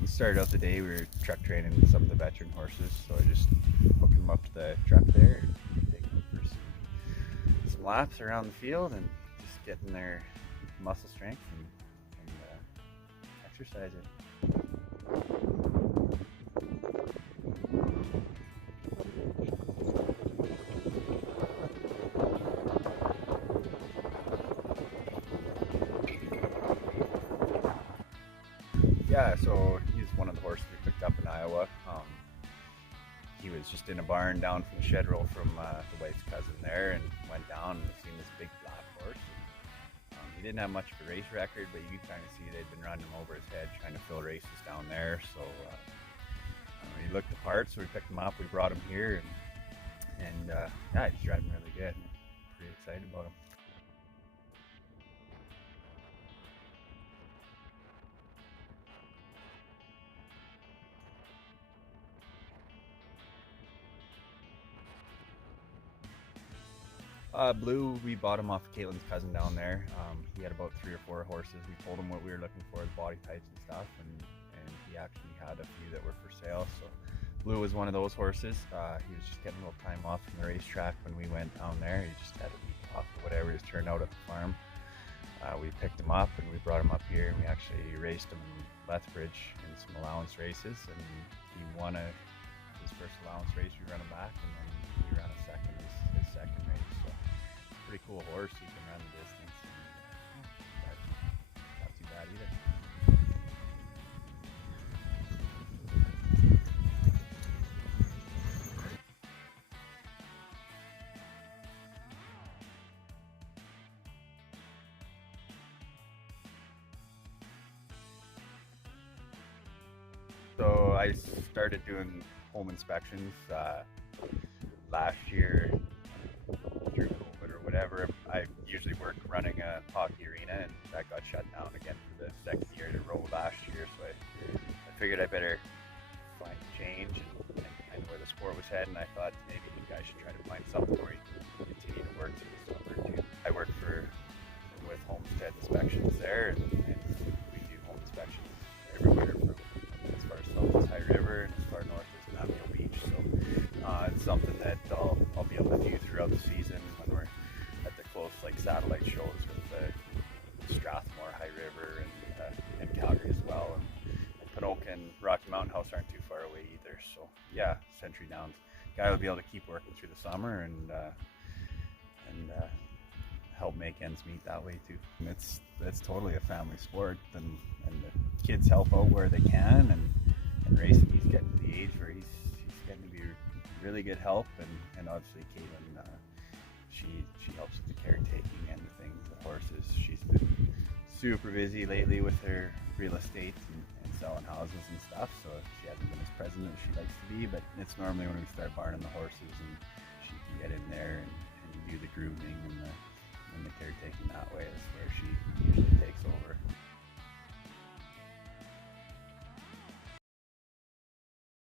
We started out the day, we were truck training some of the veteran horses, so I just hooked them up to the truck there and take them for some laps around the field and just getting their muscle strength and exercise it. Yeah, so he's one of the horses we picked up in Iowa. He was just in a barn down from the shed row from the wife's cousin there, and went down and seen this big black horse. He didn't have much of a race record, but you could kind of see they'd been running him over his head trying to fill races down there. So he looked the part, so we picked him up, we brought him here, and yeah, he's driving really good. Pretty excited about him. Blue, we bought him off of Caitlin's cousin down there. He had about 3 or 4 horses. We told him what we were looking for, his body types and stuff, and he actually had a few that were for sale. So Blue was one of those horses. He was just getting a little time off from the racetrack when we went down there. He just had a week off or whatever his turned out at the farm. We picked him up and we brought him up here, and we actually raced him in Lethbridge in some allowance races, and he won his first allowance race. We ran him back, and then he ran his second race. So pretty cool horse. He can run the distance, and not too bad either. So I started doing home inspections last year through COVID or whatever. I usually work running a hockey arena, and that got shut down again for the second year in a row last year. So I figured I better find a change and kind of where the sport was heading. I thought maybe you guys should try to find something where you can continue to work through the summer too. I work with Homestead Inspections there, and we do home inspections everywhere from as far south as High River and as far north as Navajo Beach. So it's something that I'll be able to do throughout the season when we're at the close satellite shows with Strathmore, High River, and Calgary as well. And Pinoka and Rocky Mountain House aren't too far away either. So yeah, Century Downs guy will be able to keep working through the summer and help make ends meet that way too. And it's totally a family sport, and the kids help out where they can, and racing, he's getting to the age where he's getting to be really good help, and obviously Caitlin, she helps with the caretaking and the things, the horses. She's been super busy lately with her real estate and selling houses and stuff, so she hasn't been as present as she likes to be, but it's normally when we start barning the horses and she can get in there and do the grooming and the caretaking that way.